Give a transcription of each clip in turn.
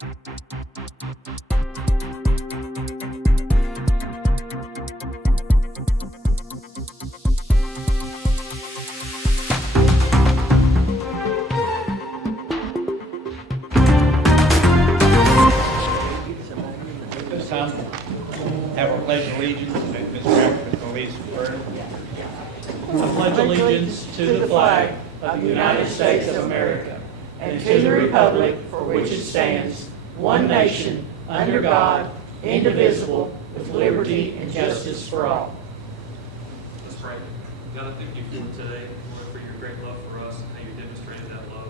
This time, have our pledge of allegiance, and Ms. Bradford will lead us in prayer. I pledge allegiance to the flag of the United States of America and to the republic for which it stands, one nation, under God, indivisible, with liberty and justice for all. Let's pray. God, I thank you for today, Lord, for your great love for us and how you demonstrated that love.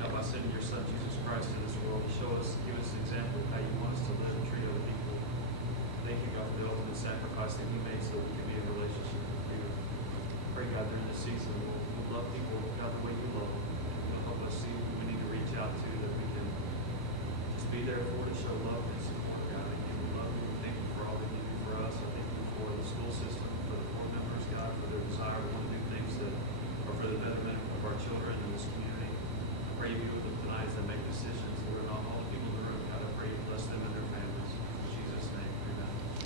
God, by sending your Son, Jesus Christ, to this world to show us, give us an example of how you want us to live and treat other people. Thank you, God, for the ultimate sacrifice that you made so we can be in a relationship with you. Pray, God, during this season, we'll love people, God, the way you love them. You'll help us see who we need to reach out to, that we can just be there for, to show love and support, God. Again, we love you. We thank you for all that you do for us. I thank you for the school system, for the board members, God, for their desire to want to do things that are for the betterment of our children in this community. Pray you be with them tonight as they make decisions. Lord, and all the people in the room, God, I pray you bless them and their families. In Jesus' name,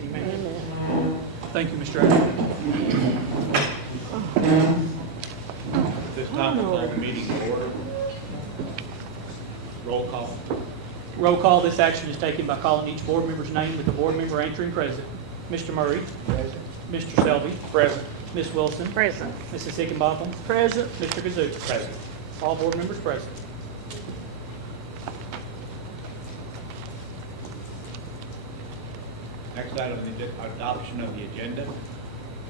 amen. Amen. Thank you, Mr. Ashby. At this time, we'll call the meeting to order. Roll call. Roll call. This action is taken by calling each board member's name with the board member answering present. Mr. Murray. Present. Mr. Selby. Present. Ms. Wilson. Present. Mrs. Higginbotham. Present. Mr. Kazoo. Present. All board members present. Next item is the adoption of the agenda.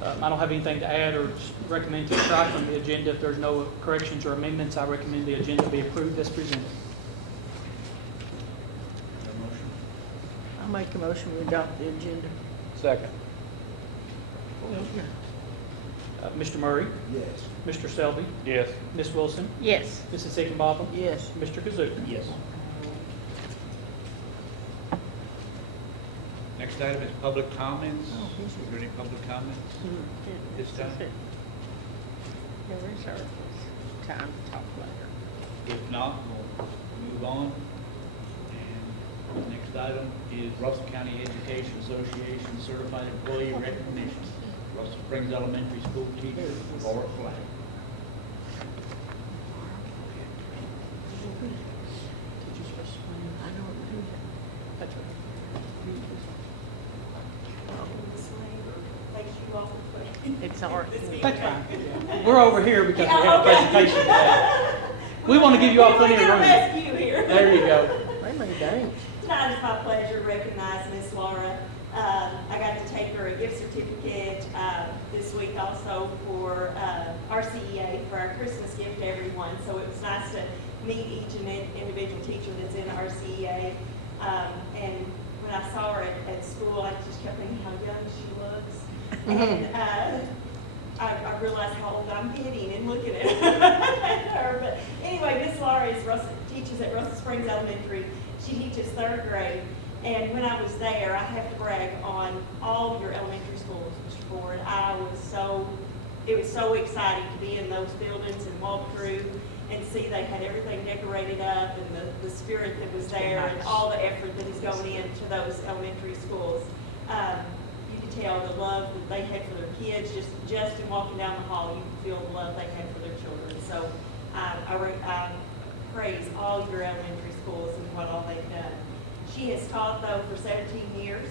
I don't have anything to add or recommend to strike from the agenda. If there's no corrections or amendments, I recommend the agenda be approved as presented. Have a motion? I'll make a motion we adopt the agenda. Second. Mr. Murray. Yes. Mr. Selby. Yes. Ms. Wilson. Yes. Mrs. Higginbotham. Yes. Mr. Kazoo. Yes. Next item is public comments. Oh, Is there any public comments? This time? Yeah, reserve this time to talk later. If not, we'll move on. And the next item is Russell County Education Association Certified Employee Recognition. Russell Springs Elementary School teacher, Laura Flack. I don't do that. That's right. It's all right. That's fine. We're over here because we have a presentation today. We want to give you all plenty of room. Rescue here. There you go. They may dance. Tonight is my pleasure to recognize Miss Laura. I got to take her a gift certificate this week also for RCEA for our Christmas gift to everyone. So it was nice to meet each and individual teacher that's in RCEA. And when I saw her at school, I just kept thinking how young she looks. And I realized how old I'm getting and looking at her. But anyway, Miss Laura teaches at Russell Springs Elementary. She teaches 3rd grade. And when I was there, I have to brag on all your elementary schools, Mr. Ford. It was so exciting to be in those buildings and walk through and see they had everything decorated up and the spirit that was there and all the effort that is going into those elementary schools. You could tell the love that they had for their kids. Just in walking down the hall, you could feel the love they had for their children. So I praise all your elementary schools and what all they've done. She has taught, though, for 17 years.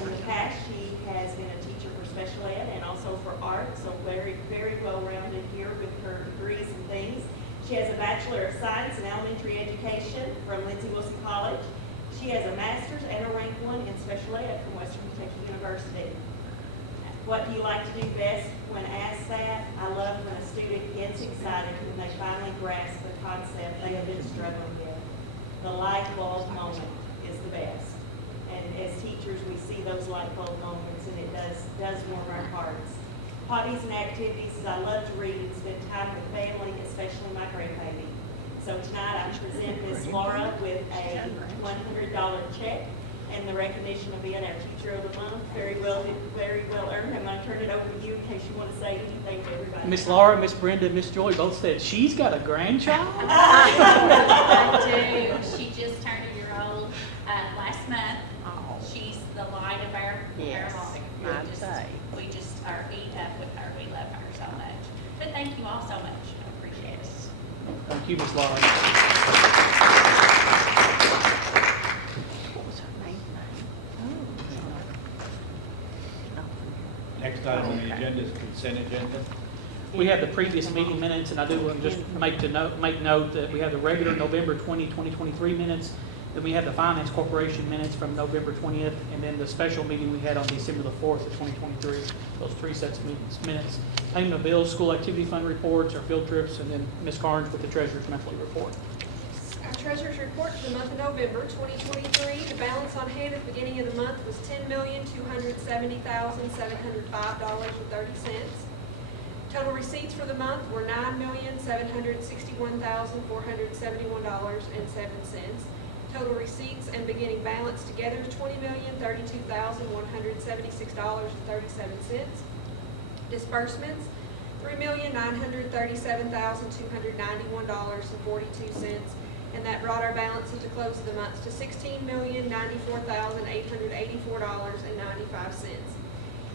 In the past, she has been a teacher for special ed and also for art, so very, very well-rounded here with her degrees and things. She has a Bachelor of Science in Elementary Education from Lindsey Wilson College. She has a Master's and a Rank 1 in special ed from Western Kentucky University. What do you like to do best when asked that? I love when a student gets excited when they finally grasp the concept they have been struggling with. The light bulb moment is the best. And as teachers, we see those light bulb moments, and it does warm our hearts. Hobbies and activities is I love to read and spend time with family, especially my grandbaby. So tonight I present Miss Laura with a $100 check and the recognition of being our Teacher of the Month. Very well earned. I'm going to turn it over to you in case you want to say anything to everybody. Miss Laura, Miss Brenda, and Miss Joy both said she's got a grandchild. I do. She just turned a year last month. Oh. She's the light of our Yes, life. I'd say. We just are eat up with her. We love her so much. But thank you all so much. I appreciate it. Thank you, Ms. Laura. What was her name? Next item on the agenda is consent agenda. We have the previous meeting minutes, and I do want to just make note that we have the regular November 2023 minutes, then we have the Finance Corporation minutes from November 20th, and then the special meeting we had on December the 4th of 2023. Those 3 sets of minutes. Payment of bills, school activity fund reports, our field trips, and then Ms. Carnes with the treasurer's monthly report. Our treasurer's report for the month of November 2023, the balance on hand at the beginning of the month was $10,270,705.30. Total receipts for the month were $9,761,471.07. Total receipts and beginning balance together $20,032,176.37. Disbursements, $3,937,291.42. And that brought our balance at the close of the month to $16,094,884.95.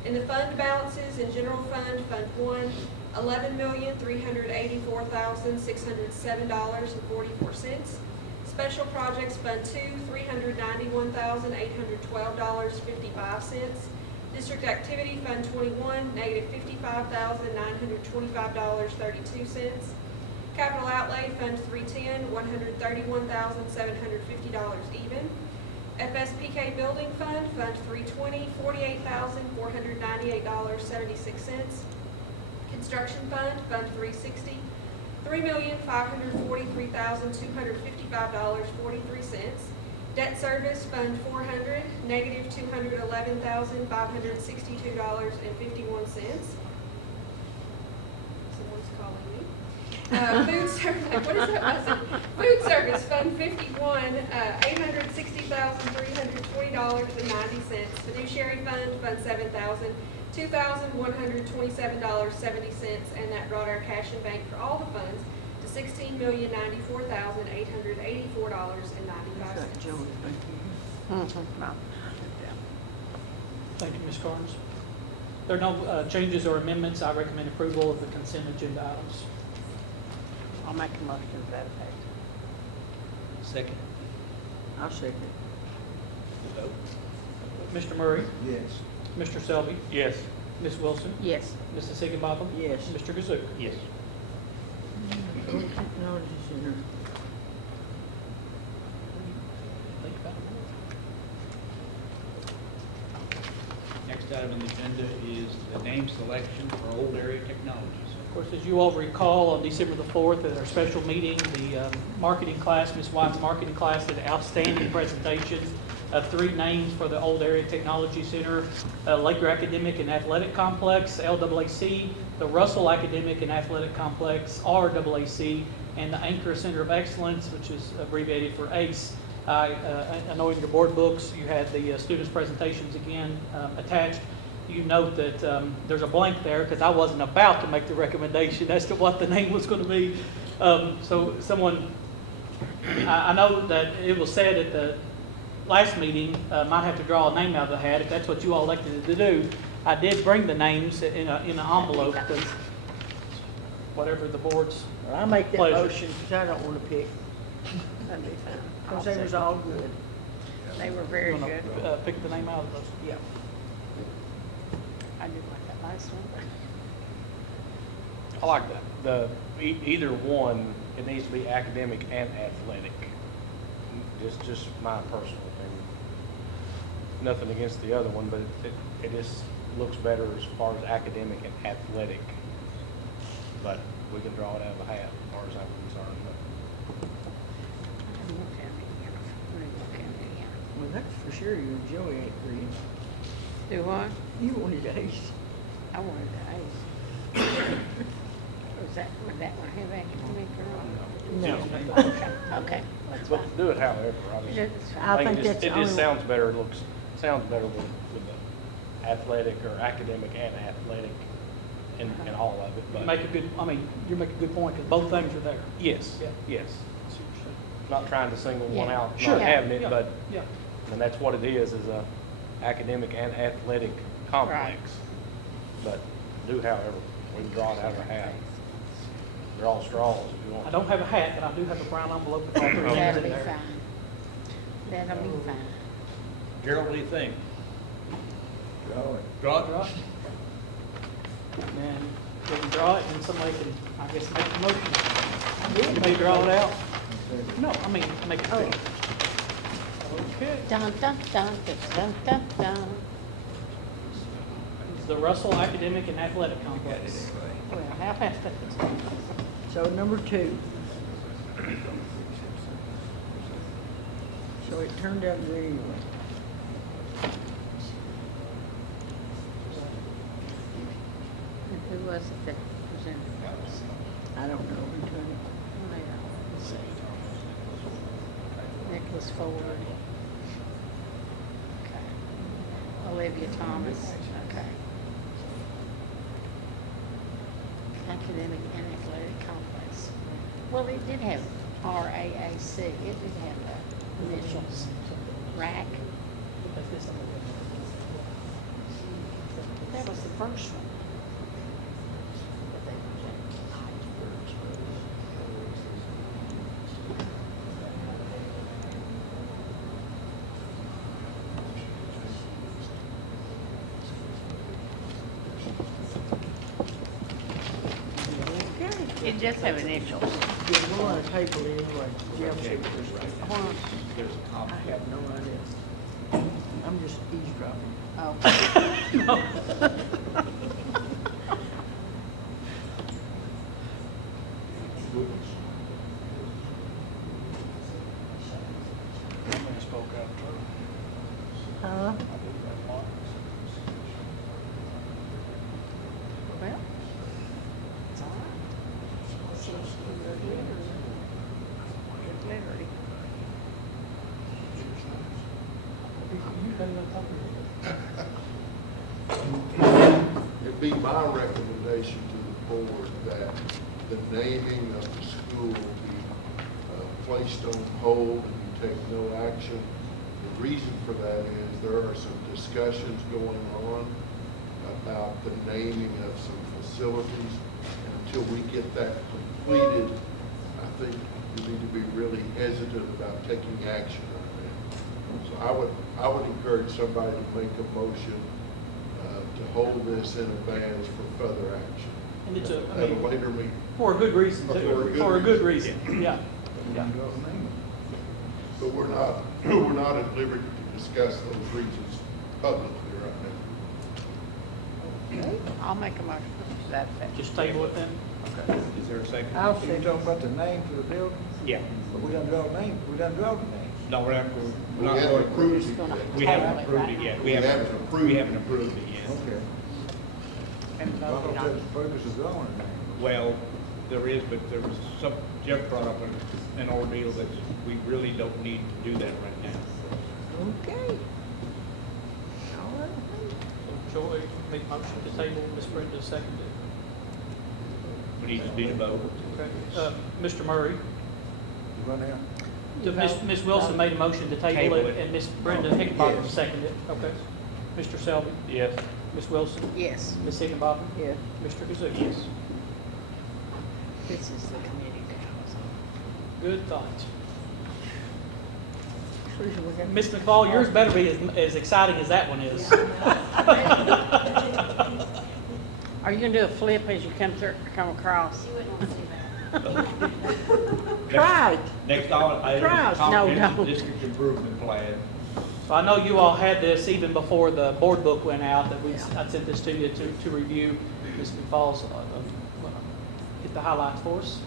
In the fund balances, in general fund, Fund 1, $11,384,607.44. Special projects, Fund 2, $391,812.55. District activity, Fund 21, negative $55,925.32. Capital outlay, Fund 310, $131,750 even. FSPK Building Fund, Fund 320, $48,498.76. Construction Fund, Fund 360, $3,543,255.43. Debt Service, Fund 400, negative $211,562.51. Someone's calling me. Food service, what is that? Food Service, Fund 51, $860,320.90. Fiduciary Fund, Fund 7,000, $2,127.70, and that brought our cash in bank for all the funds to $16,094,884.95. Thank you, Ms. Carnes. There are no changes or amendments. I recommend approval of the consent agenda items. I'll make a motion to that effect. Second. I'll second. Vote. Mr. Murray, Yes. Mr. Selby, Yes. Ms. Wilson, Yes. Mrs. Higginbotham, Yes. Mr. Kazoo. Yes. Technology Center. Think about it. Next item on the agenda is the name selection for Old Area Technologies. Of course, as you all recall, on December the 4th at our special meeting, the marketing class, Ms. White's marketing class, did an outstanding presentation of 3 names for the Old Area Technology Center: Laker Academic and Athletic Complex, LAAC, the Russell Academic and Athletic Complex, RAAC, and the Anchor Center of Excellence, which is abbreviated for ACE. I know in your board books you had the students' presentations again attached. You note that there's a blank there because I wasn't about to make the recommendation as to what the name was going to be. So someone, I know that it was said at the last meeting, might have to draw a name out of the hat if that's what you all elected to do. I did bring the names in an envelope because whatever the board's Well, I'll make that pleasure. motion because I don't want to pick. That'd be fine. Because they was all good. They were very You wanna, good. pick the name out of those. Yeah. I did like that last one. I like that. Either one, it needs to be academic and athletic. Just my personal opinion. Nothing against the other one, but it just looks better as far as academic and athletic. But we can draw it out of a hat, as far as I'm concerned. Well, that's for sure you enjoy it, Green. Do what? You wanted ace. I wanted the ace. Would that one have academic or No. okay, that's But fine. do it however. I mean, That's fine. I think it that's the just only. sounds better. Sounds better with the athletic or academic and athletic and all of it. You But make a good, I mean, you make a good point because both things are there. yes, Yeah. yes. Not trying to single one Yeah. out, Sure. not having it, Yeah. but Yeah. And that's what it is a academic and athletic complex. But do however, we can draw it out of our hat. They're all straws if you want. I don't have a hat, but I do have a brown envelope with all three names That'll in be there. fine. That'll be fine. Gerald, what do you think? Draw it. Draw it? Draw it. And we can draw it, and somebody can, I guess, make the motion. Can they draw it out? No, I mean, make it fit. Okay. Dun, dun, dun, dun, dun, dun. It's the Russell Academic and Athletic Complex. Well, how about that? So number 2. So it turned out good anyway. And who was it that presented those? I don't know who took it. Well, let's see. Nicholas Ford. Okay. Olivia Thomas, okay. Academic and Athletic Complex. Well, it did have RAAC, it did have initials. RAC, that was the first one. That they presented. It just have initials. Yeah, we're on a table anyway. Jeff said it was right. There's a I copy. have no idea. I'm just eavesdropping. Somebody spoke out of Huh? Well, it's all right. See if she can go get her. Get Larry. It'd be my recommendation to the board that the naming of the school be placed on hold and you take no action. The reason for that is there are some discussions going on about the naming of some facilities. And until we get that completed, I think we need to be really hesitant about taking action on that. So I would encourage somebody to make a motion to hold this in advance for further action And it's a, I at a mean, later meeting. for a good reason too, for a good reason, yeah. Yeah. But we're not at liberty to discuss those reasons publicly right now. I'll make a motion to that effect. Just table it then? Okay. Is there a second? I'll Oh, say, you talking about the name for the building? Yeah. But we done draw the name, we done draw the name. No, we're not, We haven't approved it gonna- yet. we haven't approved it yet. We haven't approved We it. haven't approved it yet. Okay. And voted on it. the purpose of drawing the name. Well, there is, but there was some, Jeff brought up an ordeal that we really don't need to do that right now. okay. All right. So Joy made a motion to table, Ms. Brenda seconded. We need to do the vote. Okay. Mr. Murray, You run there? Ms. Wilson made a motion to table Table it, it. and Ms. Brenda Hickenbottom Yes. seconded it. Okay. Mr. Selby, Yes. Ms. Wilson, Yes, Ms. Higginbotham, Yeah. Mr. Kazoo. Yes. this is the committee that I was on. Good thought. Teresa, we got- Ms. McFall, yours better be as exciting as that one is. Are you gonna do a flip as you come across? You wouldn't want to see that. Try it. Next item Try is it. No, comprehensive don't. district improvement plan. So I know you all had this even before the board book went out, that I sent this to you to review. Ms. McFall's, get the highlights for us.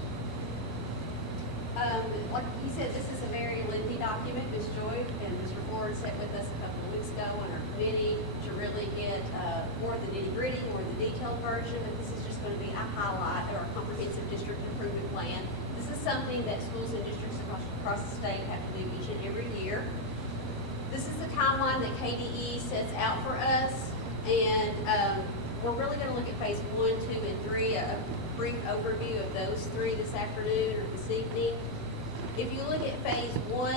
Like he said, this is a very lengthy document. Ms. Joy and Mr. Ford sat with us a couple of weeks ago on our committee to really get more of the nitty-gritty, more of the detailed version, but this is just going to be a highlight or a comprehensive district improvement plan. This is something that schools and districts across the state have to do each and every year. This is the timeline that KDE sets out for us, and we're really going to look at phase 1, 2, and 3, a brief overview of those three this afternoon or this evening. If you look at phase 1,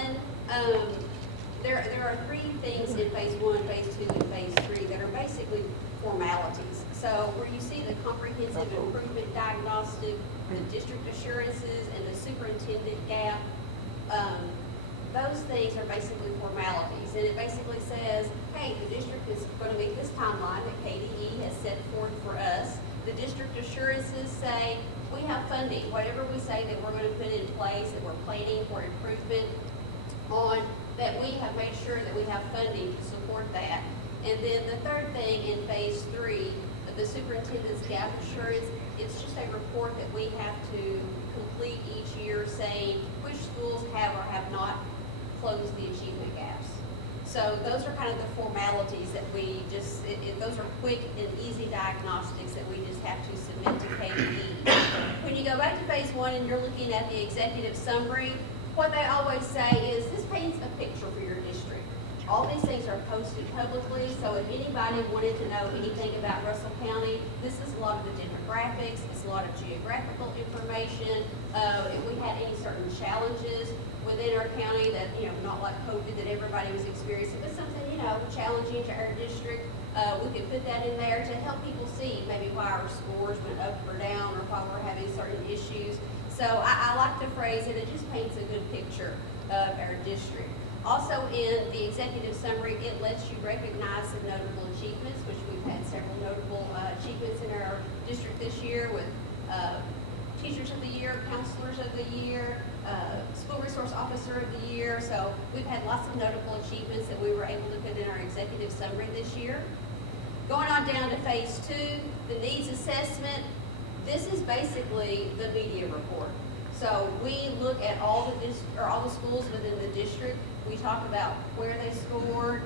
there are three things in phase one, phase two, and phase three that are basically formalities. So where you see the comprehensive improvement diagnostic, the district assurances, and the superintendent gap, those things are basically formalities. And it basically says, hey, the district is going to meet this timeline that KDE has set forth for us. The district assurances say, we have funding. Whatever we say that we're going to put in place, that we're planning for improvement on, that we have made sure that we have funding to support that. And then the third thing in phase three, the superintendent's gap assurance, it's just a report that we have to complete each year saying which schools have or have not closed the achievement gaps. So those are kind of the formalities that we just, those are quick and easy diagnostics that we just have to submit to KDE. When you go back to phase one and you're looking at the executive summary, what they always say is this paints a picture for your district. All these things are posted publicly, so if anybody wanted to know anything about Russell County, this is a lot of the demographics, it's a lot of geographical information. If we had any certain challenges within our county that, not like COVID that everybody was experiencing, but something, challenging to our district, we could put that in there to help people see maybe why our scores went up or down or why we're having certain issues. So I like the phrase, and it just paints a good picture of our district. Also in the executive summary, it lets you recognize some notable achievements, which we've had several notable achievements in our district this year with Teachers of the Year, Counselors of the Year, School Resource Officer of the Year. So we've had lots of notable achievements that we were able to put in our executive summary this year. Going on down to phase two, the needs assessment. This is basically the media report. So we look at all the schools within the district. We talk about where they scored,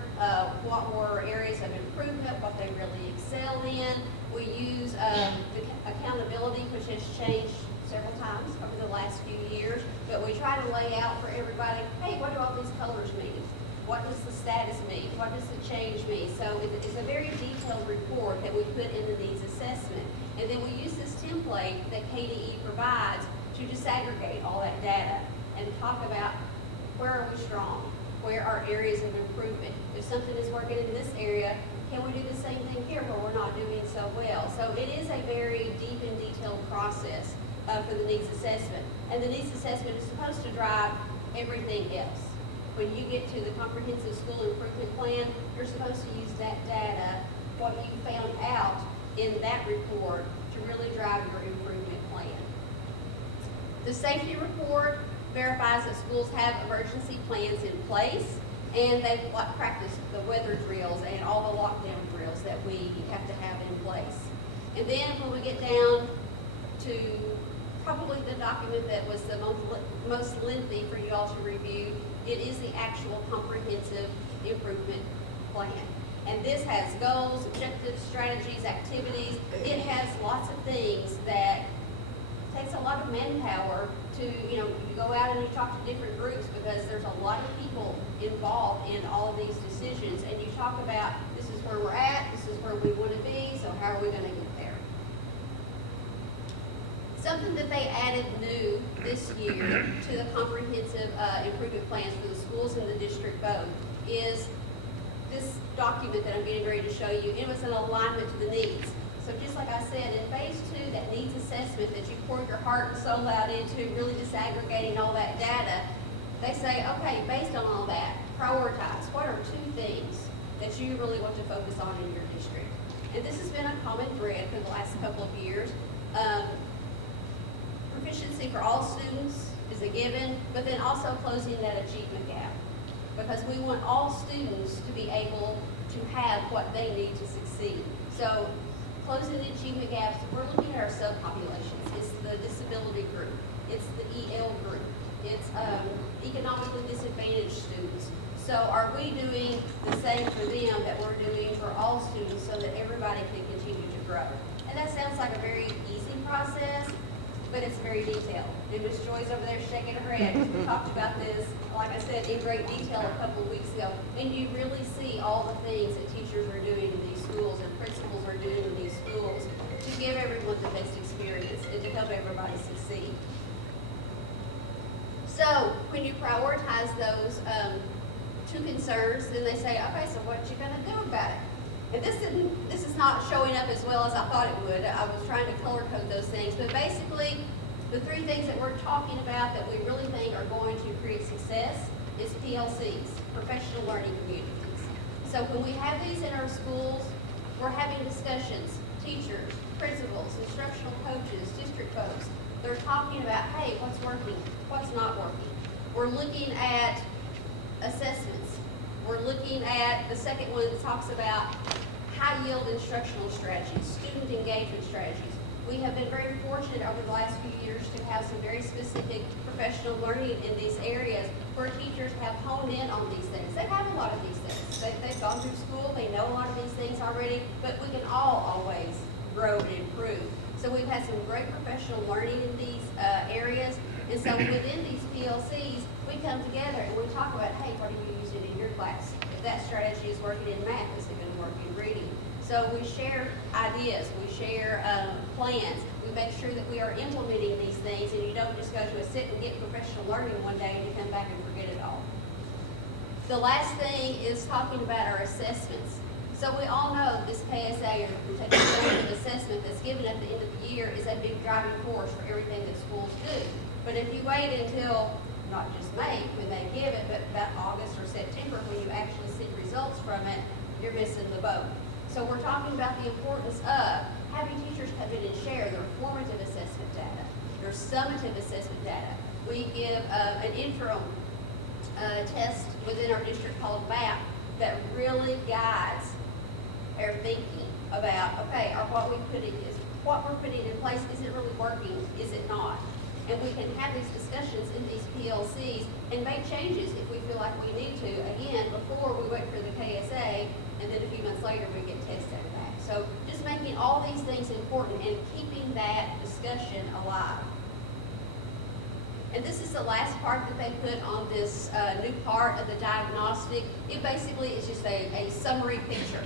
what were areas of improvement, what they really excel in. We use the accountability, which has changed several times over the last few years, but we try to lay out for everybody, hey, what do all these colors mean? What does the status mean? What does the change mean? So it's a very detailed report that we put in the needs assessment. And then we use this template that KDE provides to disaggregate all that data and talk about where are we strong, where are areas of improvement. If something is working in this area, can we do the same thing here where we're not doing so well? So it is a very deep and detailed process for the needs assessment. And the needs assessment is supposed to drive everything else. When you get to the comprehensive school improvement plan, you're supposed to use that data, what you found out in that report, to really drive your improvement plan. The safety report verifies that schools have emergency plans in place, and they've practiced the weather drills and all the lockdown drills that we have to have in place. And then when we get down to probably the document that was the most lengthy for you all to review, it is the actual comprehensive improvement plan. And this has goals, objectives, strategies, activities. It has lots of things that takes a lot of manpower to, you go out and you talk to different groups because there's a lot of people involved in all of these decisions, and you talk about this is where we're at, this is where we want to be, so how are we going to get there? Something that they added new this year to the comprehensive improvement plans for the schools in the district both is this document that I'm getting ready to show you. It was an alignment to the needs. So just like I said, in phase two, that needs assessment that you poured your heart and soul out into, really disaggregating all that data, they say, okay, based on all that, prioritize. What are two things that you really want to focus on in your district? And this has been a common thread for the last couple of years. Proficiency for all students is a given, but then also closing that achievement gap. Because we want all students to be able to have what they need to succeed. So closing the achievement gaps, we're looking at our subpopulations. It's the disability group. It's the EL group. It's economically disadvantaged students. So are we doing the same for them that we're doing for all students so that everybody can continue to grow? And that sounds like a very easy process, but it's very detailed. And Ms. Joy's over there shaking her head. We talked about this, like I said, in great detail a couple of weeks ago. And you really see all the things that teachers are doing in these schools and principals are doing in these schools to give everyone the best experience and to help everybody succeed. So when you prioritize those two concerns, concerns, then they say, okay, so what you gonna do about it? And this is not showing up as well as I thought it would. I was trying to color code those things, but basically, the three things that we're talking about that we really think are going to create success is PLCs, professional learning communities. So when we have these in our schools, we're having discussions, teachers, principals, instructional coaches, district folks. They're talking about, hey, what's working, what's not working. We're looking at assessments. We're looking at, the second one that talks about high yield instructional strategies, student engagement strategies. We have been very fortunate over the last few years to have some very specific professional learning in these areas where teachers have honed in on these things. They have a lot of these things. They've gone through school, they know a lot of these things already, but we can all always grow and improve. So we've had some great professional learning in these areas. And so within these PLCs, we come together and we talk about, hey, what are you using in your class? If that strategy is working in math, is it going to work in reading? So we share ideas, we share plans, we make sure that we are implementing these things, and you don't just go to a sit and get professional learning one day and you come back and forget it all. The last thing is talking about our assessments. So we all know this KSA, or Summative Assessment, that's given at the end of the year is a big driving force for everything that schools do. But if you wait until, not just May, when they give it, but about August or September, when you actually see results from it, you're missing the boat. So we're talking about the importance of having teachers come in and share their formative assessment data, their summative assessment data. We give an interim test within our district called MAP that really guides our thinking about, okay, what we're putting in place, is it really working? Is it not? And we can have these discussions in these PLCs and make changes if we feel like we need to, again, before we wait for the KSA, and then a few months later we get tested back. So just making all these things important and keeping that discussion alive. And this is the last part that they put on this new part of the diagnostic. It basically is just a summary picture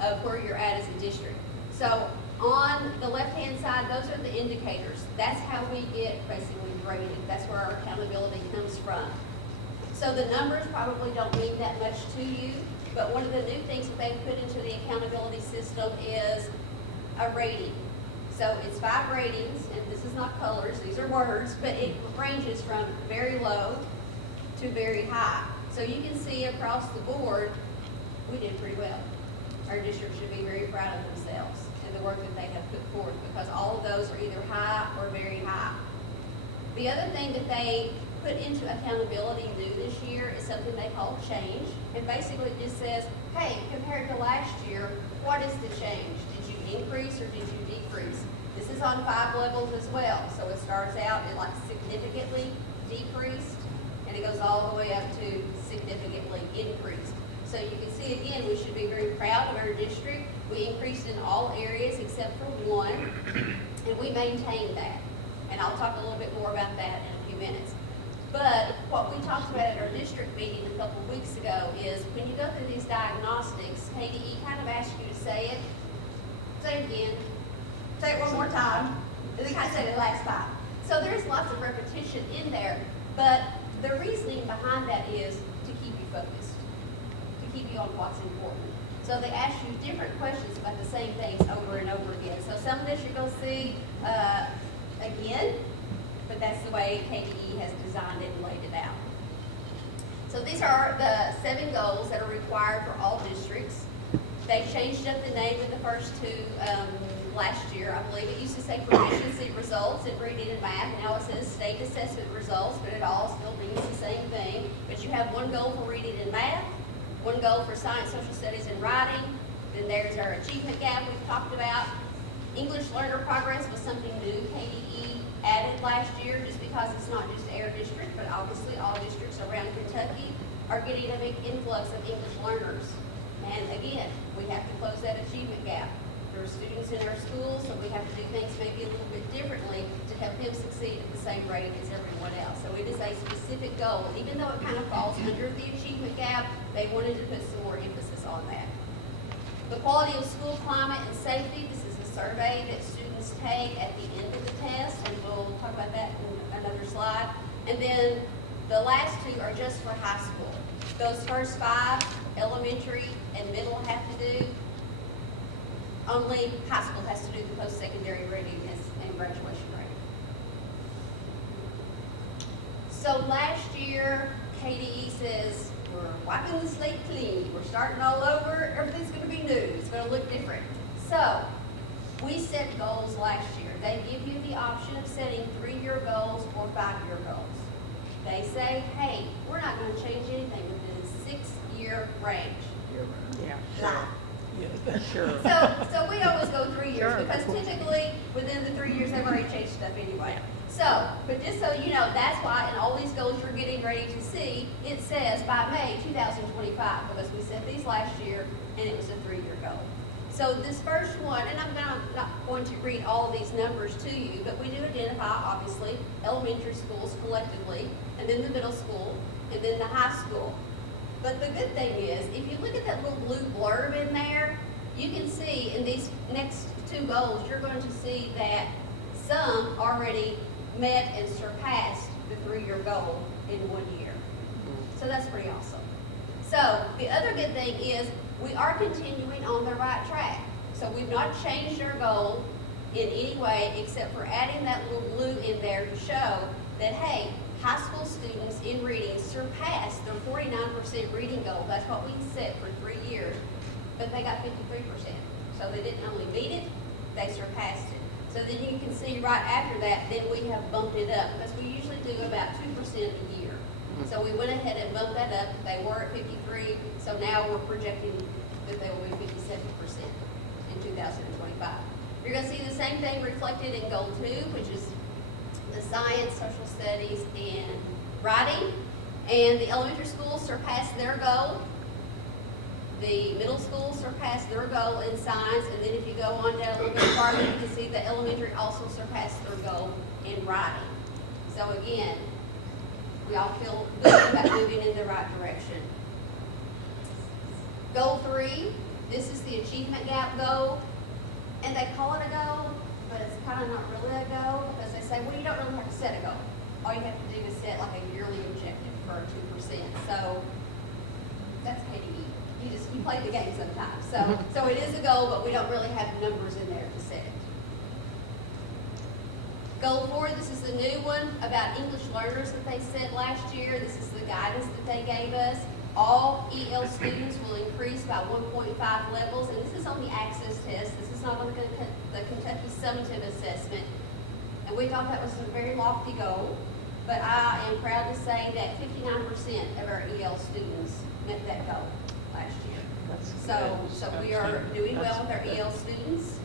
of where you're at as a district. So on the left-hand side, those are the indicators. That's how we get basically graded. That's where our accountability comes from. So the numbers probably don't mean that much to you, but one of the new things that they've put into the accountability system is a rating. So it's 5 ratings, and this is not colors, these are words, but it ranges from very low to very high. So you can see across the board, we did pretty well. Our district should be very proud of themselves and the work that they have put forth, because all of those are either high or very high. The other thing that they put into accountability new this year is something they call change. And basically it just says, hey, compared to last year, what is the change? Did you increase or did you decrease? This is on 5 levels as well. So it starts out at like significantly decreased, and it goes all the way up to significantly increased. So you can see again, we should be very proud of our district. We increased in all areas except for one, and we maintained that. And I'll talk a little bit more about that in a few minutes. But what we talked about at our district meeting a couple of weeks ago is when you go through these diagnostics, KDE kind of asks you to say it again, say it one more time, and then kind of say it last time. So there's lots of repetition in there, but the reasoning behind that is to keep you focused, to keep you on what's important. So they ask you different questions about the same things over and over again. So some of this you're going to see again, but that's the way KDE has designed it and laid it out. So these are the 7 goals that are required for all districts. They changed up the name of the first 2 last year. I believe it used to say proficiency results in reading and math. Now it says state assessment results, but it all still means the same thing. But you have 1 goal for reading and math, 1 goal for science, social studies, and writing. Then there's our achievement gap we've talked about. English learner progress was something new KDE added last year, just because it's not just our district, but obviously all districts around Kentucky are getting a big influx of English learners. And again, we have to close that achievement gap. There are students in our schools, so we have to do things maybe a little bit differently to help them succeed at the same rate as everyone else. So it is a specific goal. Even though it kind of falls under the achievement gap, they wanted to put some more emphasis on that. The quality of school climate and safety, this is a survey that students take at the end of the test, and we'll talk about that in another slide. And then the last 2 are just for high school. Those first 5, elementary and middle have to do. Only high school has to do the post-secondary readiness and graduation ready. So last year, KDE says, we're wiping the slate clean, we're starting all over, everything's gonna be new, it's gonna look different. So, we set goals last year. They give you the option of setting 3-year goals or 5-year goals. They say, hey, we're not gonna change anything within a 6-year range. Yeah, Lie. sure. So we always go 3 years, Sure. because typically, within the 3 years, they've already changed stuff anyway. So, but just so you know, that's why in all these goals you're getting ready to see, it says by May 2025, because we set these last year, and it was a 3-year goal. So this first one, and I'm not going to read all of these numbers to you, but we do identify, obviously, elementary schools collectively, and then the middle school, and then the high school. But the good thing is, if you look at that little blue blurb in there, you can see in these next 2 goals, you're going to see that some already met and surpassed the 3-year goal in 1 year. So that's pretty awesome. So the other good thing is we are continuing on the right track. So we've not changed our goal in any way except for adding that little blue in there to show that, hey, high school students in reading surpassed their 49% reading goal. That's what we set for 3 years, but they got 53%. So they didn't only meet it, they surpassed it. So then you can see right after that, then we have bumped it up, because we usually do about 2% a year. So we went ahead and bumped that up. They were at 53, so now we're projecting that they will be 57% in 2025. You're going to see the same thing reflected in goal 2, which is the science, social studies, and writing. And the elementary schools surpassed their goal. The middle school surpassed their goal in science, and then if you go on down a little bit farther, you can see the elementary also surpassed their goal in writing. So again, we all feel good about moving in the right direction. Goal 3, this is the achievement gap goal, and they call it a goal, but it's kind of not really a goal, because they say, well, you don't really have to set a goal. All you have to do is set like a yearly objective for 2%. So that's KDE. You play the game sometimes. So it is a goal, but we don't really have numbers in there to set it. Goal 4, this is the new one about English learners that they said last year. This is the guidance that they gave us. All EL students will increase by 1.5 levels, and this is on the access test. This is not on the Kentucky summative assessment. And we thought that was a very lofty goal, but I am proud to say that 59% of our EL students met that goal last year. So we are doing well with our EL students.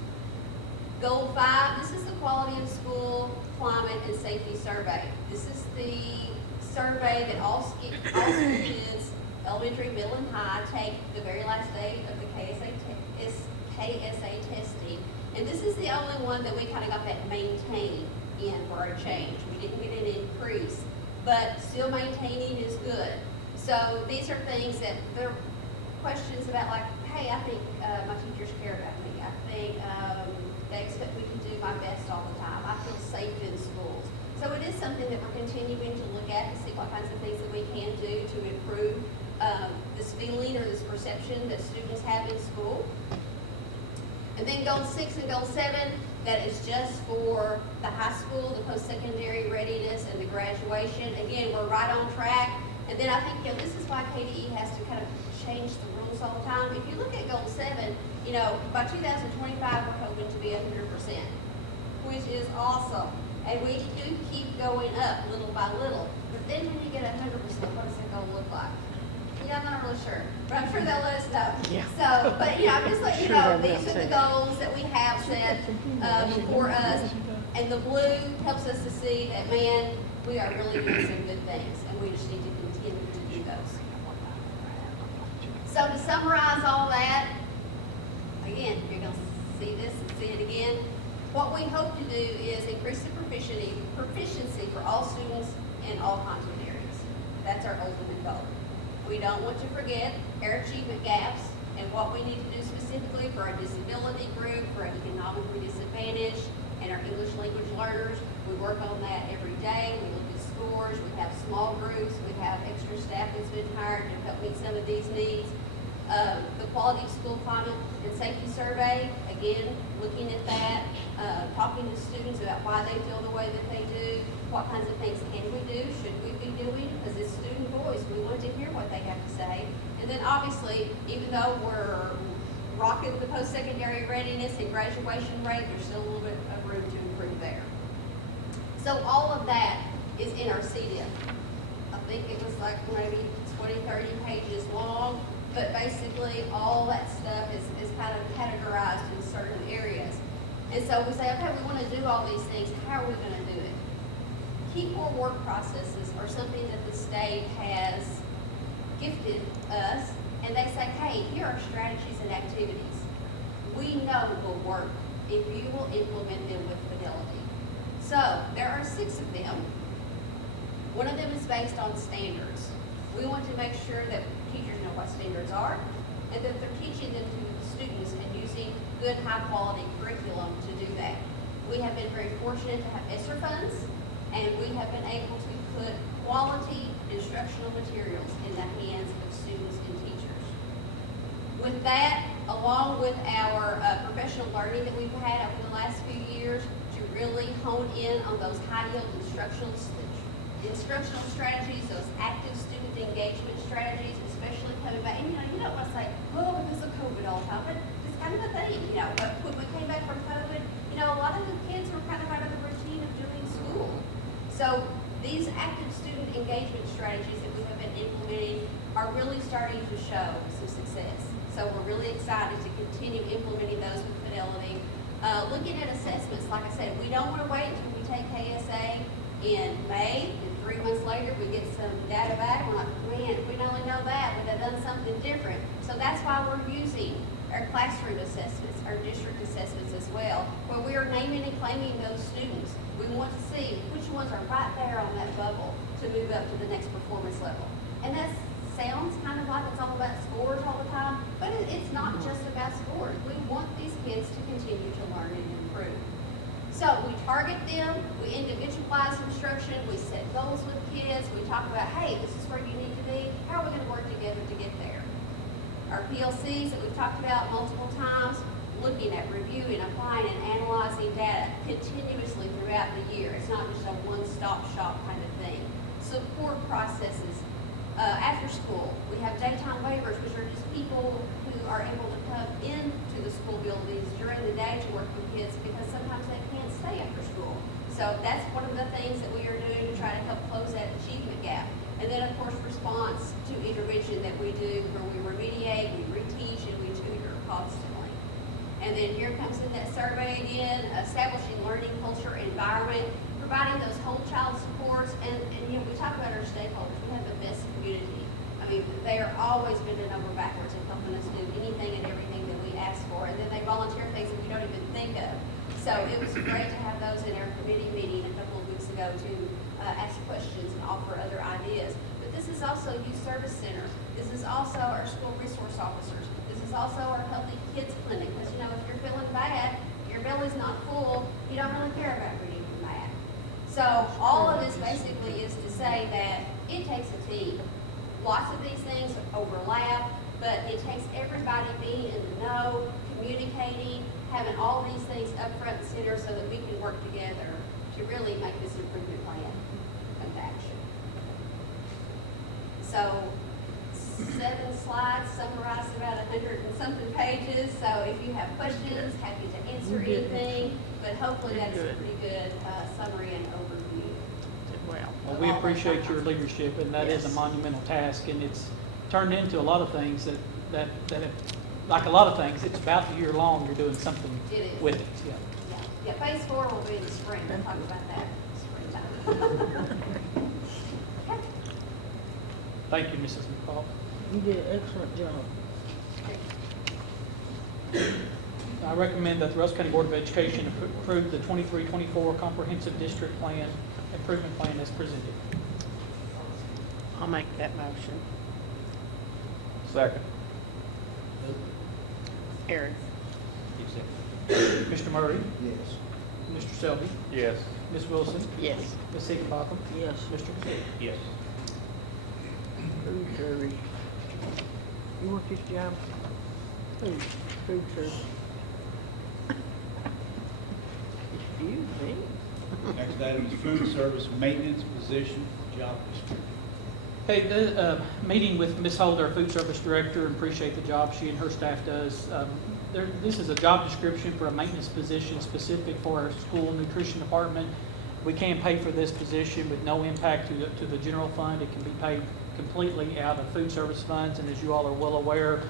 Goal 5, this is the quality of school, climate, and safety survey. This is the survey that all school kids, elementary, middle, and high, take the very last day of the KSA testing. And this is the only one that we kind of got that maintain in for a change. We didn't get an increase, but still maintaining is good. So these are things that they're questions about, like, hey, I think my teachers care about me. I think they expect me to do my best all the time. I feel safe in schools. So it is something that we're continuing to look at to see what kinds of things that we can do to improve this feeling or this perception that students have in school. And then goal 6 and goal 7, that is just for the high school, the post-secondary readiness, and the graduation. Again, we're right on track. And then I think, this is why KDE has to kind of change the rules all the time. If you look at goal 7, by 2025, we're hoping to be 100%, which is awesome. And we do keep going up little by little. But then when you get 100%, what does that goal look like? I'm not really sure, but I'm sure they'll let us know. Yeah. So, but I'm just letting you know, these are the goals that we have set for us. And the blue helps us to see that, man, we are really doing some good things, and we just need to continue to do those. So to summarize all that, again, you're going to see this and see it again. What we hope to do is increase the proficiency for all students in all content areas. That's our ultimate goal. We don't want to forget our achievement gaps and what we need to do specifically for our disability group, for our economically disadvantaged, and our English language learners. We work on that every day. We look at scores. We have small groups. We have extra staff that's been hired to help meet some of these needs. The Quality of School Climate and Safety Survey, again, looking at that, talking to students about why they feel the way that they do, what kinds of things can we do, should we be doing, because it's student voice, we want to hear what they have to say. And then obviously, even though we're rocking the post-secondary readiness and graduation rate, there's still a little bit of room to improve there. So all of that is in our CDIP. I think it was like maybe 20, 30 pages long, but basically all that stuff is kind of categorized in certain areas. And so we say, okay, we want to do all these things, how are we going to do it? Key core work processes are something that the state has gifted us, and they say, hey, here are strategies and activities we know will work if you will implement them with fidelity. So there are 6 of them. One of them is based on standards. We want to make sure that teachers know what standards are and that they're teaching them to students and using good, high-quality curriculum to do that. We have been very fortunate to have ESSER funds, and we have been able to put quality instructional materials in the hands of students and teachers. With that, along with our professional learning that we've had over the last few years to really hone in on those high-yield instructional strategies, those active student engagement strategies, especially coming back. And you don't want to say, oh, because of COVID all the time, but it's kind of a thing, But when we came back from COVID, a lot of the kids were kind of out of the routine of doing school. So these active student engagement strategies that we have been implementing are really starting to show some success. So we're really excited to continue implementing those with fidelity. Looking at assessments, like I said, we don't want to wait until we take KSA in May, and 3 months later we get some data back. We're like, man, if we only know that, we'd have done something different. So that's why we're using our classroom assessments, our district assessments as well, where we are naming and claiming those students. We want to see which ones are right there on that bubble to move up to the next performance level. And that sounds kind of like it's all about scores all the time, but it's not just about scores. We want these kids to continue to learn and improve. So we target them, we individualize instruction, we set goals with kids, we talk about, hey, this is where you need to be, how are we going to work together to get there? Our PLCs that we've talked about multiple times, looking at reviewing, applying, and analyzing data continuously throughout the year. It's not just a one-stop shop kind of thing. Support processes. After school, we have daytime waivers, which are just people who are able to come into the school buildings during the day to work with kids because sometimes they can't stay after school. So that's one of the things that we are doing to try to help close that achievement gap. And then, of course, response to intervention that we do where we remediate, we reteach, and we tutor constantly. And then here comes in that survey again, establishing learning culture, environment, providing those whole child supports, and we talk about our stakeholders. We have the best community. I mean, they are always bending over backwards and helping us do anything and everything that we ask for, and then they volunteer things that we don't even think of. So it was great to have those in our committee meeting a couple of weeks ago to ask questions and offer other ideas. But this is also Youth Service Center. This is also our school resource officers. This is also our Healthy Kids Clinic, because if you're feeling bad, your belly's not full, you don't really care about reading from that. So all of this basically is to say that it takes a team. Lots of these things overlap, but it takes everybody being in the know, communicating, having all these things up front and center so that we can work together to really make this improvement plan come to action. So 7 slides summarize about 100 and something pages. So if you have questions, happy to answer anything, but hopefully that's a pretty good summary and overview. Well, we appreciate your leadership, and that is a monumental task, and it's turned into a lot of things that have, like a lot of things, it's about a year long, you're doing something with it. Yeah, phase 4 will be in the spring. We'll talk about that springtime. Okay. Thank you, Mrs. McCall. You did an excellent job. I recommend that the Russell County Board of Education approve the 23-24 Comprehensive District Plan, Improvement Plan as presented. I'll make that motion. Second. Eric? Mr. Murray? Yes. Mr. Selby, Yes. Ms. Wilson, Yes. Ms. Higginbotham, Yes. Mr. Kazook. Yes. Food service. You want this job? Food service. Excuse me. Next item is food service maintenance position, job description. Okay, the meeting with Ms. Holt, our food service director, and appreciate the job she and her staff does. This is a job description for a maintenance position specific for our school nutrition department. We can pay for this position with no impact to the general fund. It can be paid completely out of food service funds, and as you all are well aware,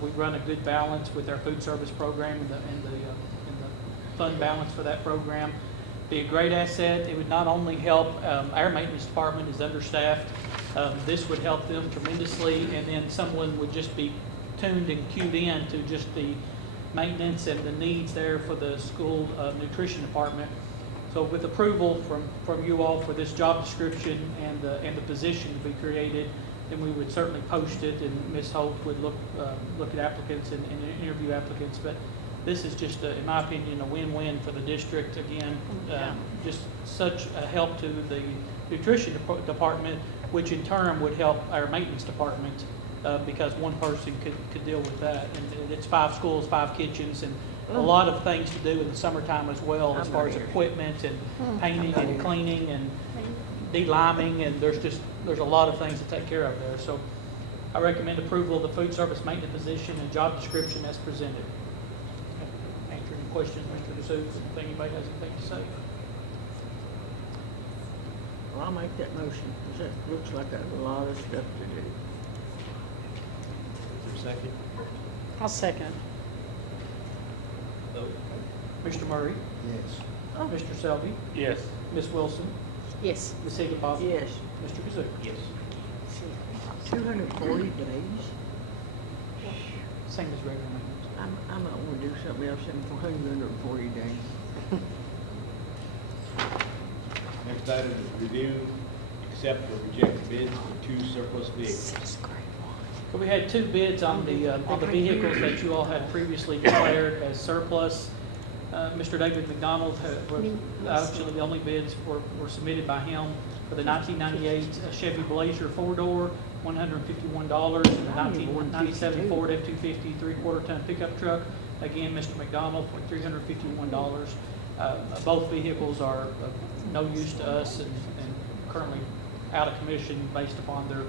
we run a good balance with our food service program and the fund balance for that program. Be a great asset. It would not only help, our maintenance department is understaffed. This would help them tremendously, and then someone would just be tuned and cued in to just the maintenance and the needs there for the school nutrition department. So with approval from you all for this job description and the position to be created, then we would certainly post it, and Ms. Holt would look at applicants and interview applicants. But this is just, in my opinion, a win-win for the district. Again, just such a help to the nutrition department, which in turn would help our maintenance department, because one person could deal with that. And it's 5 schools, 5 kitchens, and a lot of things to do in the summertime as well, as far as equipment and painting and cleaning and de-liming, and there's a lot of things to take care of there. So I recommend approval of the food service maintenance position and job description as presented. Answer any questions, Mr. Kazsuk, if anybody has anything to say. Well, I'll make that motion, 'cause that looks like a lot of stuff to do. Is there a second? I'll second. Vote. Mr. Murray, Yes. Mr. Selby, Yes. Ms. Wilson, Yes. Ms. Higginbotham. Yes, Mr. Kazoo. Yes. 240 days. Same as regular maintenance. I might want to do something else in 440 days. Next item is review, accept or reject bids for 2 surplus vehicles. So we had 2 bids on the vehicles that you all had previously declared as surplus. Mr. David McDonald was actually the only bids were submitted by him for the 1998 Chevy Blazer 4-door, $151, and the 1997 Ford F-250 3/4-ton pickup truck. Again, Mr. McDonald for $351. Both vehicles are of no use to us and currently out of commission based upon their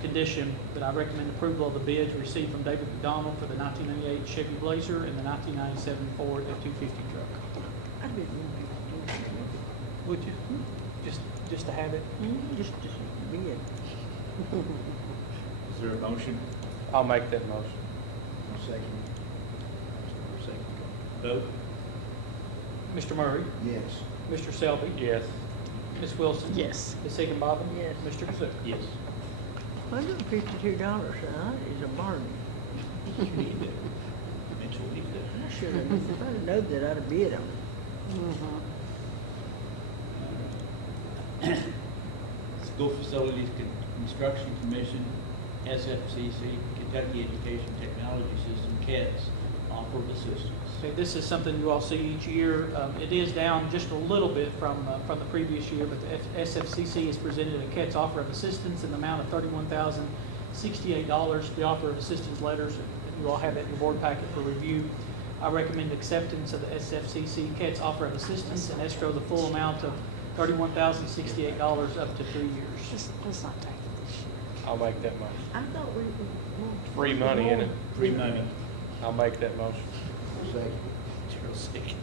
condition, but I recommend approval of the bids received from David McDonald for the 1998 Chevy Blazer and the 1997 Ford F-250 truck. I didn't want to do Would you? Just to have it? that. Just be it. Is there a motion? I'll make that motion. Second. Second. Vote. Mr. Murray, Yes. Mr. Selby, Yes. Ms. Wilson. Yes. Ms. Higginbotham. Yes. Mr. Kazook. Yes. $152, that is a bargain. You need that. Mitchell needs I that. should have, if I'd have known that, I'd have bid on it. School Facilities Construction Commission, SFCC, Kentucky Education Technology System, KETS, offer of assistance. Okay, this is something you all see each year. It is down just a little bit from the previous year, but the SFCC has presented a KETS offer of assistance in the amount of $31,068. The offer of assistance letters, you all have that in your board packet for review. I recommend acceptance of the SFCC KETS offer of assistance and escrow the full amount of $31,068 up to 3 years. Let's not take it this year. I'll make that motion. I thought we. Free money in it. Free money. I'll make that motion. Second. Real sick.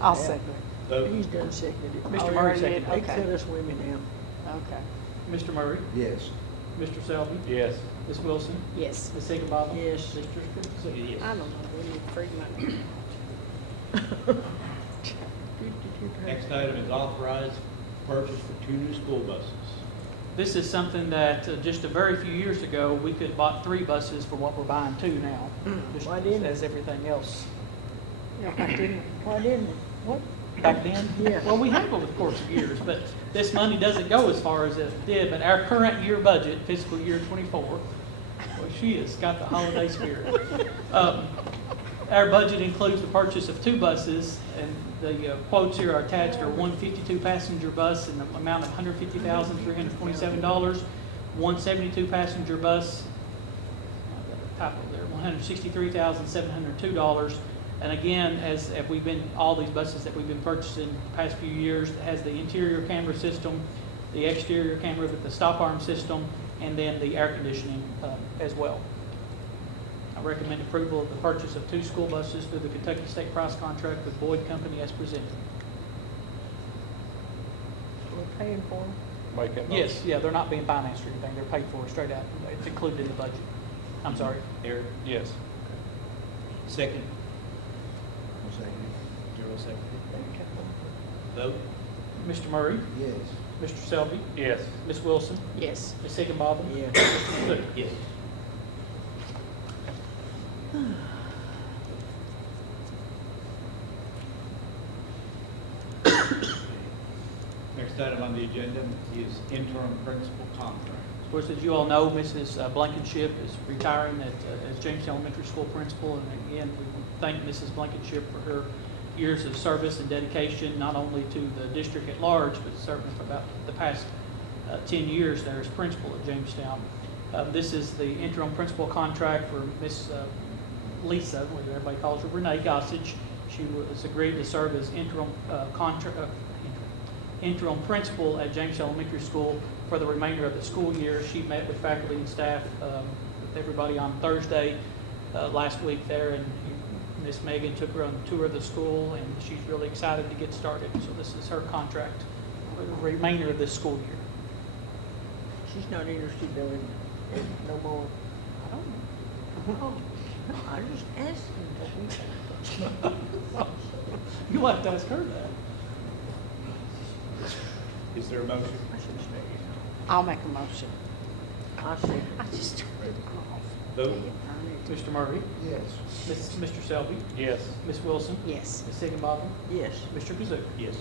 I'll second. Vote. He's done seconded it. Mr. Murray seconded. They cut us women out. Okay. Mr. Murray, Yes. Mr. Selby, Yes. Ms. Wilson, Yes. Ms. Higginbotham. Yes. Mr. Kazook. Yes. I don't know, we need free money. 52 Next item is authorized purchase for 2 new school buses. This is something that just a very few years ago, we could have bought 3 buses for what we're buying 2 now. Just Why didn't as everything else. Yeah, I didn't. Why didn't we? What? Back then? Yeah. Well, we have over the course of years, but this money doesn't go as far as it did. But our current year budget, fiscal year #24, well, she has got the holiday spirit. Our budget includes the purchase of 2 buses, and the quotes here are attached are one 52-passenger bus in the amount of $150,327, one 72-passenger bus, I've got a typo there, $163,702. And again, as we've been, all these buses that we've been purchasing the past few years, it has the interior camera system, the exterior camera with the stop arm system, and then the air conditioning as well. I recommend approval of the purchase of 2 school buses through the Kentucky State Price Contract with Boyd Company as presented. We're paying for them. Make that motion. Yes, yeah, they're not being financed or anything, they're paid for straight out, it's included in the budget. I'm sorry. Eric, Yes. second. Gerald, second. Vote? Mr. Murray, Yes. Mr. Selby, Yes. Ms. Wilson, Yes. Ms. Higginbotham. Yeah. Mr. Cook. Yes. Next item on the agenda is interim principal contract. Of course, as you all know, Mrs. Blankenship is retiring as James Elementary School principal, and again, we thank Mrs. Blankenship for her years of service and dedication, not only to the district at large, but certainly for about the past 10 years there as principal at Jamestown. This is the interim principal contract for Miss Lisa, what everybody calls her, Renee Gossage. She was agreed to serve as interim principal at James Elementary School for the remainder of the school year. She met with faculty and staff, with everybody on Thursday last week there, and Miss Megan took her on a tour of the school, and she's really excited to get started. So this is her contract for the remainder of this school year. She's not interested in it no more. I don't know. I just asked him. You'll have to ask her that. Is there a motion? I should stay. I'll make a motion. I see. I just. Vote? Mr. Murray, Yes. Mr. Selby, Yes. Ms. Wilson, Yes. Ms. Higginbotham, Yes. Mr. Kazoo. Yes.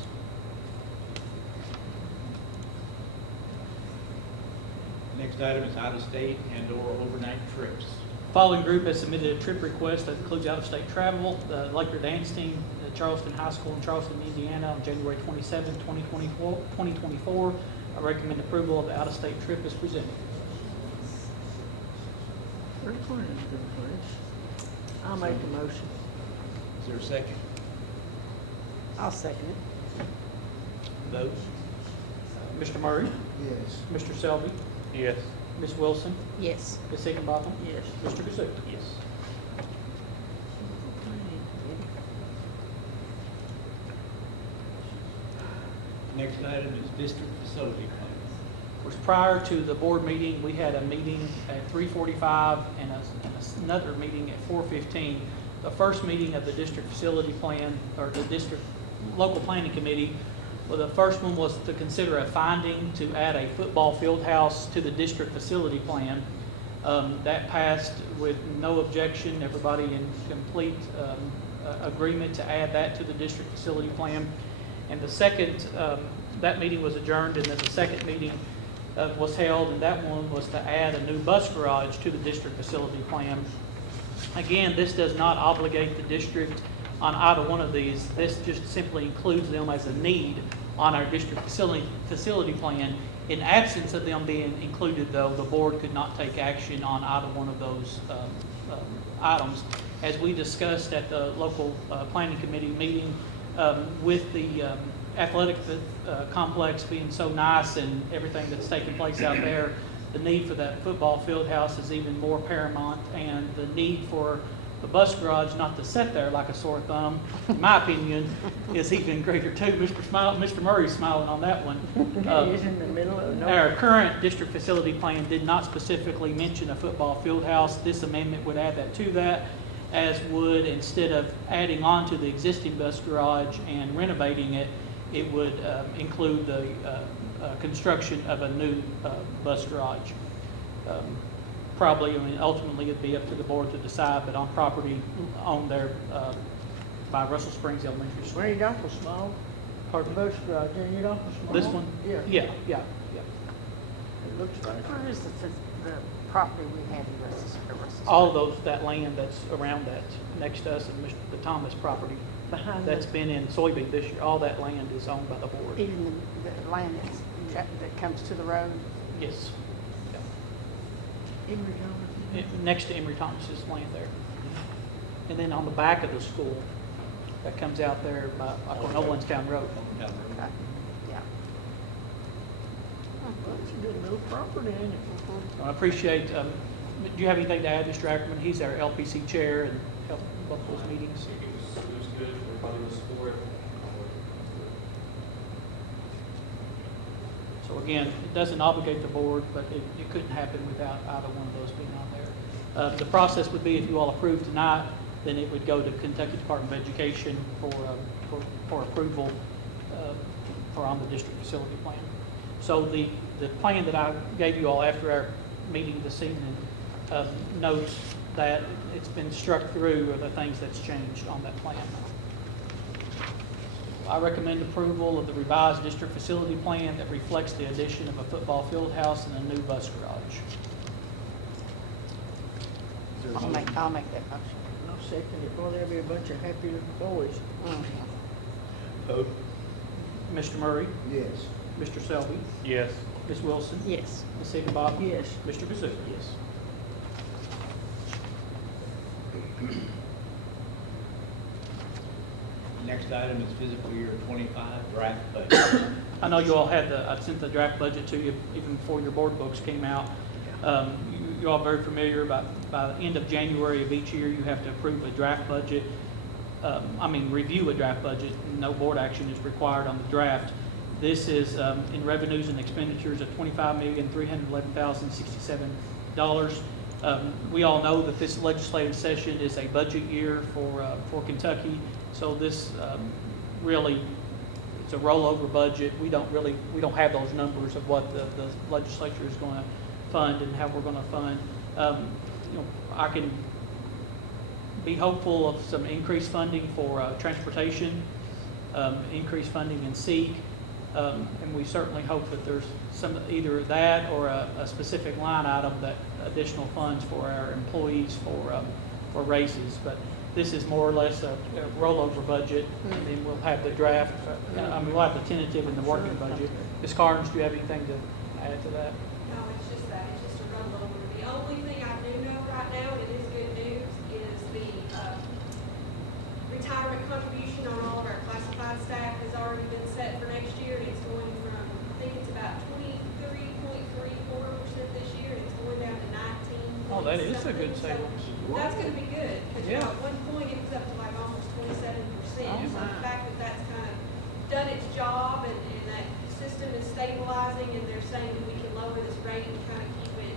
Next item is out-of-state and/or overnight trips. Following group has submitted a trip request that includes out-of-state travel. The Laker dance team at Charleston High School in Charleston, Indiana on January 27, 2024. I recommend approval of the out-of-state trip as presented. We're going to a good place. I'll make the motion. Is there a second? I'll second it. Vote? Mr. Murray, Yes. Mr. Selby, Yes. Ms. Wilson, Yes. Ms. Higginbotham, Yes. Mr. Kazoo. Yes. Next item is district facility plan. Of course, prior to the board meeting, we had a meeting at 3:45 and another meeting at 4:15. The first meeting of the district facility plan, or the district local planning committee, well, the first one was to consider a finding to add a football field house to the district facility plan. That passed with no objection, everybody in complete agreement to add that to the district facility plan. And the second, that meeting was adjourned, and then the second meeting was held, and that one was to add a new bus garage to the district facility plan. Again, this does not obligate the district on either one of these. This just simply includes them as a need on our district facility plan. In absence of them being included, though, the board could not take action on either one of those items. As we discussed at the local planning committee meeting, with the athletic complex being so nice and everything that's taking place out there, the need for that football field house is even more paramount, and the need for the bus garage not to sit there like a sore thumb, in my opinion, is even greater too. Mr. Murray's smiling on that one. He's in the middle of nowhere. Our current district facility plan did not specifically mention a football field house. This amendment would add that to that, as would, instead of adding on to the existing bus garage and renovating it, it would include the construction of a new bus garage. Probably, I mean, ultimately it'd be up to the board to decide, but on property owned there by Russell Springs Elementary School. Ain't it awful small? Pardon? Bus garage, ain't it awful small? This one? Yeah. Yeah. It looks like. Where is the property we have in Russell's. All of those, that land that's around that, next to us and the Thomas property, Behind that's the, been in soybean this year, all that land is owned by the board. Even the land that comes to the road. Yes. Emory Jones. Next to Emory Thomas's land there. And then on the back of the school, that comes out there by, on Owenstown Road. Down the road. Okay. Yeah. Well, it's a good little property, ain't it? I appreciate, do you have anything to add, Mr. Ackerman? He's our LPC chair and helped both those meetings. It was good, everybody was for it. So again, it doesn't obligate the board, but it couldn't happen without either one of those being on there. The process would be if you all approve tonight, then it would go to Kentucky Department of Education for approval for on the district facility plan. So the plan that I gave you all after our meeting this evening notes that it's been struck through are the things that's changed on that plan. I recommend approval of the revised district facility plan that reflects the addition of a football field house and a new bus garage. I'll make that motion. I'll second it. Boy, there'll be a bunch of happy little boys. Vote. Mr. Murray, Yes. Mr. Selby, Yes. Ms. Wilson, Yes. Ms. Higginbotham, Yes. Mr. Kazoo. Yes. Next item is fiscal year 25 draft budget. I know you all had I sent the draft budget to you even before your board books came out. You're all very familiar by the end of January of each year, you have to approve a draft budget. Review a draft budget. No board action is required on the draft. This is in revenues and expenditures of $25,311,067. We all know that this legislative session is a budget year for Kentucky, so this really it's a rollover budget. We don't have those numbers of what the legislature is going to fund and how we're going to fund. I can be hopeful of some increased funding for transportation, increased funding in SEEK, and we certainly hope that there's either that or a specific line item that additional funds for our employees for raises. But this is more or less a rollover budget, and then we'll have the draft. We'll have the tentative and the working budget. Ms. Carnes, do you have anything to add to that? No, it's just that, it's just a rollover. The only thing I do know right now, and it is good news, is the retirement contribution on all of our classified staff has already been set for next year. It's going from, I think it's about 23.34% this year, and it's going down to 19. Oh, that is a good savings. That's gonna be good, because Yeah. at one point it was up to like almost 27%. Oh, So my. the fact that that's kind of done its job and that system is stabilizing and they're saying that we can lower this rate and kind of keep it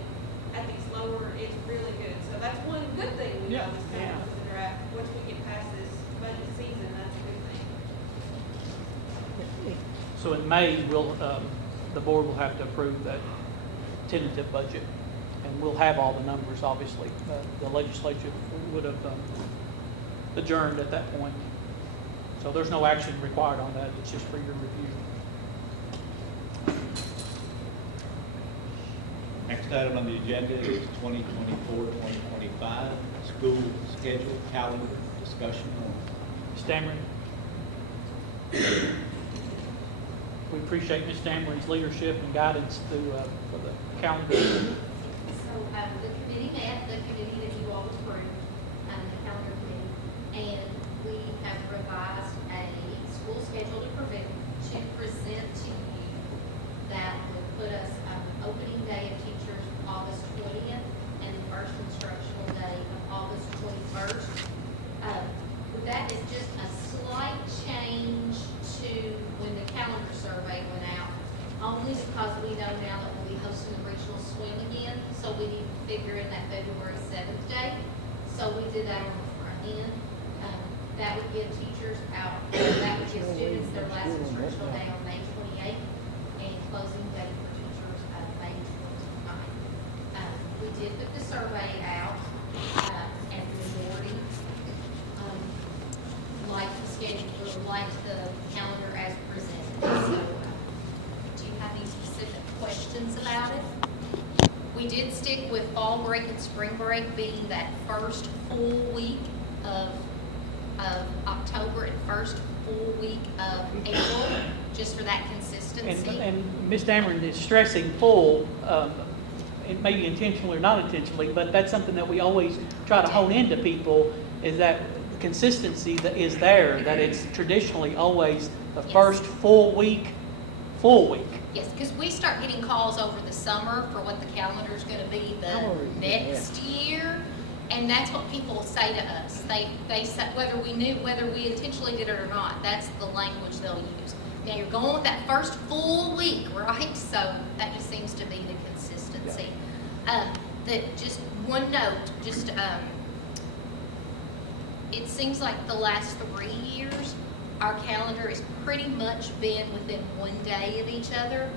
at these lower, it's really good. So that's one good thing we Yeah, know is coming yeah. with the draft. Once we get past this budget season, that's a good thing. So in May, the board will have to approve that tentative budget, and we'll have all the numbers, obviously. The legislature would have adjourned at that point. So there's no action required on that, it's just for your review. Next item on the agenda is 2024-2025 school schedule calendar discussion. Ms. Dameron? We appreciate Ms. Dameron's leadership and guidance for the calendar. So, the committee met, the committee that you all approved, the calendar committee, and we have revised a school schedule to present to you that would put us opening day of teachers August 20th and the first instructional day of August 21st. That is just a slight change to when the calendar survey went out, only because we know now that we'll be hosting the regional swim again, so we need to figure in that February 7th date. So we did that on the front end. That would give teachers that would give students their last instructional day on May 28th and closing day for teachers May 29th. We did put the survey out, and the majority like the schedule, like the calendar as presented. So, do you have any specific questions about it? We We did stick with fall break and spring break being that first full week of October and first full week of April, just for that consistency. And Ms. Dameron is stressing full, it may be intentionally or not intentionally, but that's something that we always try to hone into people, is that consistency that is there, that it's traditionally always the first full week. Yes, because we start getting calls over the summer for what the calendar is going to be the next year, and that's what people say to us. They say, whether we intentionally did it or not, that's the language they'll use. Now, you're going with that first full week, right? So that just seems to be the consistency. Just one note, it seems like the last 3 years, our calendar has pretty much been within 1 day of each other.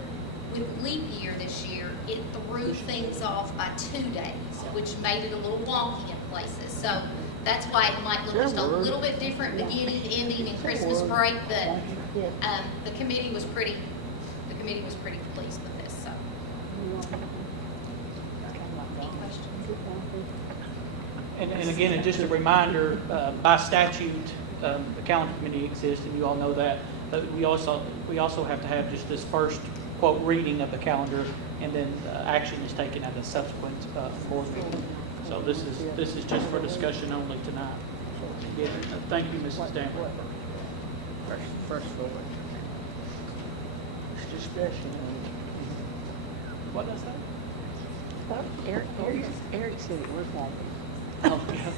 With leap year this year, it threw things off by 2 days, which made it a little wonky in places. So that's why it might look just a little bit different beginning, ending, and Christmas break. But the committee was pretty pleased with this. So, any questions? And again, and just a reminder, by statute, the calendar committee exists, and you all know that. But we also have to have just this first quote reading of the calendar, and then action is taken at a subsequent board meeting. So this is just for discussion only tonight. Again, thank you, Mrs. Dameron. First forward. It's discussion. What does that? Eric said it was wonky. Oh, yeah.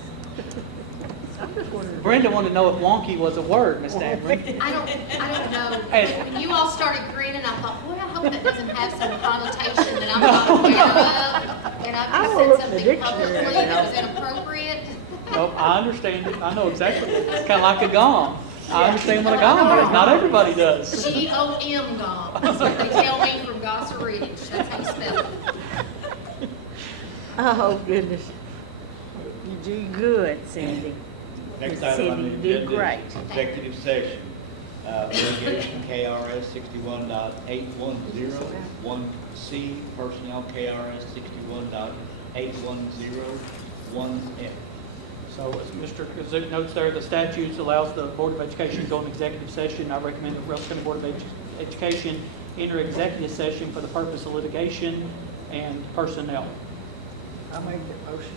I'm just wondering. Brenda wanted to know if wonky was a word, Ms. Dameron. I don't know. When you all started grinning, I thought, boy, I hope that doesn't have some connotation that I'm not aware of, and I've just said something publicly that was inappropriate. Nope, I understand it. I know exactly. It's kind of like a gong. I understand what a gong is. Not everybody does. G-O-M gong. That's what they tell me from Gossip Ridge. That's how you spell it. Oh, goodness. You do good, Cindy. Next item on the Cindy, you did agenda great. is executive session. Litigation KRS 61.810, 1C, personnel KRS 61.810, 1F. So as Mr. Kazsuk notes there, the statutes allows the Board of Education to go into executive session. I recommend the Russell County Board of Education enter executive session for the purpose of litigation and personnel. I make the motion.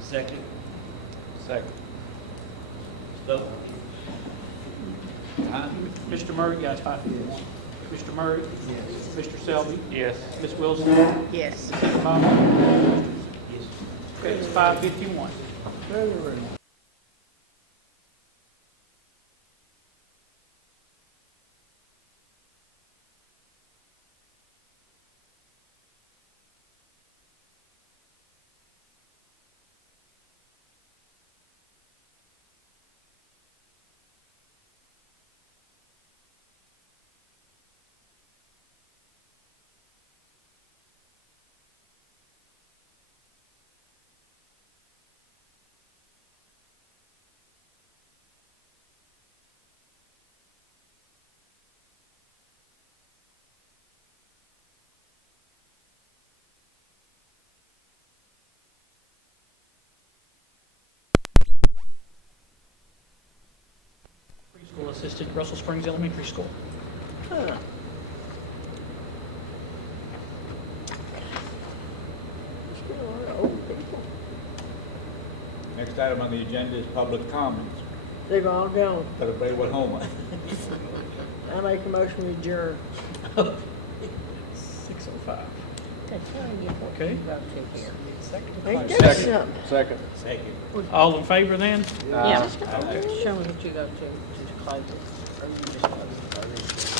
Second. Second. Vote. Mr. Murray, guys, 551. Mr. Murray? Yes. Mr. Selby? Yes. Ms. Wilson? Yes. Mr. Baumann? Yes. Okay, it's 551. Preschool assistant, Russell Springs Elementary School. Huh. Still a lot of old people. Next item on the agenda is public comments. They've all gone. But everybody went home. I make a motion to adjourn. 6:05. That's fine, you Okay. vote to here. Second. Ain't that something? Second. Second. All in favor then? Yeah. Show me what you go to close it. Or you just close it.